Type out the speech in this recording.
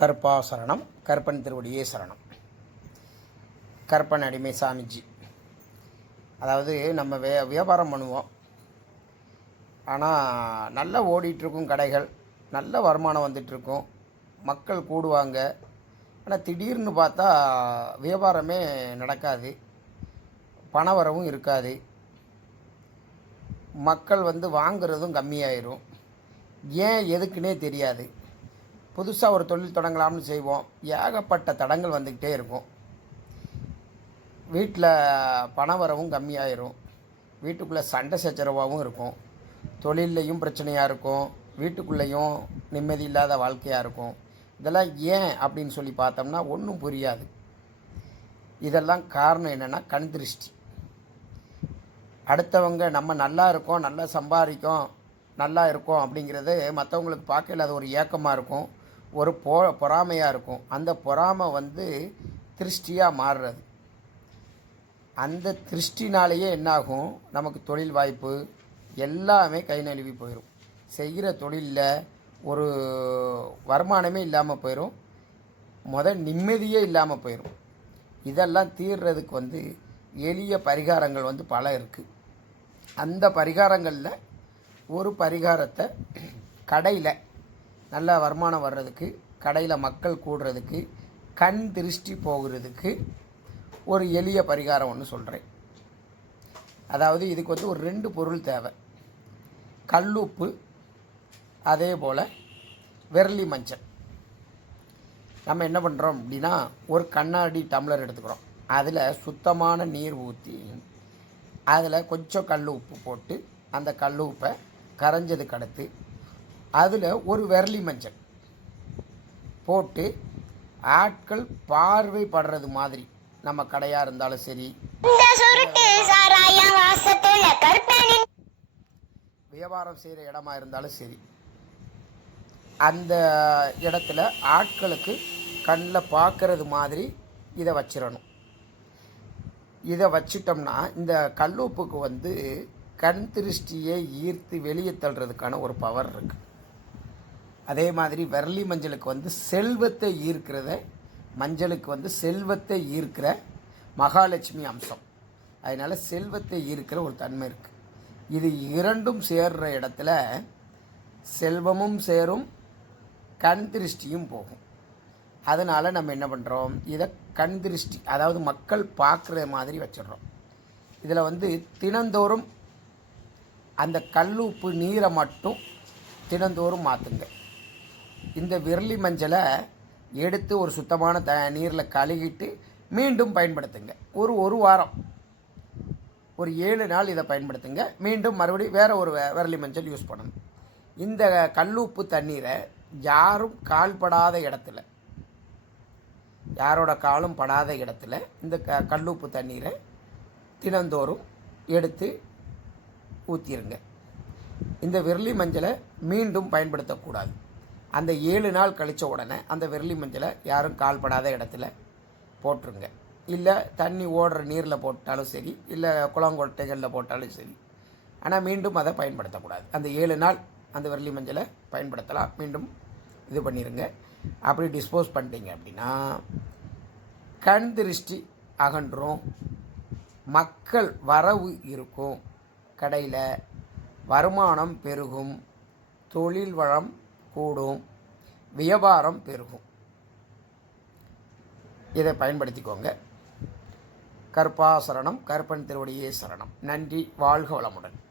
கருப்பா சரணம் கருப்பன் திருவடியே சரணம். கருப்பன் அடிமை சாமிஜி. அதாவது நம்ம வே வியாபாரம் பண்ணுவோம். ஆனால் நல்லா ஓடிட்டுருக்கும் கடைகள் நல்ல வருமானம் வந்துட்டுருக்கும். மக்கள் கூடுவாங்க. ஆனால் திடீர்னு பார்த்தா வியாபாரமே நடக்காது. பண வரவும் இருக்காது. மக்கள் வந்து வாங்குறதும் கம்மியாயிரும். ஏன் எதுக்குன்னே தெரியாது. புதுசாக ஒரு தொழில் தொடங்கலாம்னு செய்வோம். ஏகப்பட்ட தடங்கள் வந்துக்கிட்டே இருக்கும். வீட்டில் பண வரவும் கம்மியாயிரும். வீட்டுக்குள்ளே சண்டை சச்சரவாகவும் இருக்கும். தொழில்லையும் பிரச்சனையாக இருக்கும். வீட்டுக்குள்ளேயும் நிம்மதி இல்லாத வாழ்க்கையாக இருக்கும். இதெல்லாம் ஏன் அப்படின்னு சொல்லி பார்த்தோம்னா ஒன்றும் புரியாது. இதெல்லாம் காரணம் என்னென்னா கண் திருஷ்டி. அடுத்தவங்க நம்ம நல்லா இருக்கோம் நல்லா சம்பாதிக்கும் நல்லா இருக்கும் அப்படிங்கிறது மற்றவங்களுக்கு பார்க்கல அது ஒரு ஏக்கமாக இருக்கும். ஒரு பொ பொறாமையாக இருக்கும். அந்த பொறாமை வந்து திருஷ்டியாக மாறுறது. அந்த திருஷ்டினாலேயே என்னாகும்? நமக்கு தொழில் வாய்ப்பு எல்லாமே கை நழுவி போயிடும் செய்கிற தொழிலில் ஒரு வருமானமே இல்லாமல் போயிடும் முத நிம்மதியே இல்லாமல் போயிடும் இதெல்லாம் தீர்றதுக்கு வந்து எளிய பரிகாரங்கள் வந்து பல இருக்குது அந்த பரிகாரங்களில் ஒரு பரிகாரத்தை கடையில் நல்ல வருமானம் வர்றதுக்கு கடையில் மக்கள் கூடுறதுக்கு கண் திருஷ்டி போகிறதுக்கு ஒரு எளிய பரிகாரம் ஒன்று சொல்கிறேன் அதாவது இதுக்கு வந்து ஒரு ரெண்டு பொருள் தேவை. கல்லுப்பு அதே போல் விரலி மஞ்சள். நம்ம என்ன பண்ணுறோம் அப்படின்னா ஒரு கண்ணாடி டம்ளர் எடுத்துக்கிறோம். அதில் சுத்தமான நீர் ஊற்றி அதில் கொஞ்சம் கல் உப்பு போட்டு அந்த கல் உப்பை கரைஞ்சதுக்கு அடுத்து அதில் ஒரு விரலி மஞ்சள் போட்டு ஆட்கள் பார்வைப்படுறது மாதிரி. நம்ம கடையாக இருந்தாலும் சரி. வியாபாரம் செய்கிற இடமா இருந்தாலும் சரி. அந்த இடத்துல ஆட்களுக்கு கண்ணில் பார்க்கறது மாதிரி இதை வச்சிடணும் இதை வச்சிட்டோம்னா இந்த கல்லுப்புக்கு வந்து கண் திருஷ்டியை ஈர்த்து வெளியே தள்ளுறதுக்கான ஒரு பவர் இருக்குது அதே மாதிரி விரலி மஞ்சளுக்கு வந்து செல்வத்தை ஈர்க்கிறத மஞ்சளுக்கு வந்து செல்வத்தை ஈர்க்கிற மகாலட்சுமி அம்சம். அதனால் செல்வத்தை ஈர்க்கிற ஒரு தன்மை இருக்குது இது இரண்டும் சேர்கிற இடத்துல செல்வமும் சேரும் கண் திருஷ்டியும் போகும். அதனால் நம்ம என்ன பண்ணுறோம் இதை கண் திருஷ்டி அதாவது மக்கள் பார்க்குற மாதிரி வச்சிடுறோம். இதில் வந்து தினந்தோறும் அந்த கல்லுப்பு நீரை மட்டும் தினந்தோறும் மாற்றுங்க இந்த விரலி மஞ்சளை எடுத்து ஒரு சுத்தமான த நீரில் கழுகிட்டு மீண்டும் பயன்படுத்துங்க. ஒரு ஒரு வாரம். ஒரு ஏழு நாள் இதை பயன்படுத்துங்க. மீண்டும் மறுபடியும் வேறு ஒரு விரலி மஞ்சள் யூஸ் பண்ணணும். இந்த கல்லுப்பு தண்ணீரை யாரும் கால்படாத இடத்துல யாரோட காலும் படாத இடத்துல இந்த க கல்லுப்பு தண்ணீரை தினந்தோறும் எடுத்து ஊற்றிருங்க இந்த விரலி மஞ்சளை மீண்டும் பயன்படுத்தக்கூடாது. அந்த ஏழு நாள் கழித்த உடனே அந்த விரலி மஞ்சளை யாரும் கால்படாத இடத்துல போட்டுருங்க. இல்லை தண்ணி ஓடுற நீரில் போட்டாலும் சரி இல்லை குளங்கொட்டைகளில் போட்டாலும் சரி. ஆனால் மீண்டும் அதை பயன்படுத்தக்கூடாது. அந்த ஏழு நாள் அந்த விரலி மஞ்சளை பயன்படுத்தலாம். மீண்டும் இது பண்ணிடுங்க அப்படி டிஸ்போஸ் பண்ணிட்டீங்க அப்படின்னா கண் திருஷ்டி அகன்றும். மக்கள் வரவு இருக்கும். கடையில் வருமானம் பெருகும். தொழில் வளம் கூடும். வியாபாரம் பெருகும். இதை பயன்படுத்திக்கோங்க. கற்பாசரணம் சரணம் திருவடியே சரணம். நன்றி வாழ்க வளமுடன்.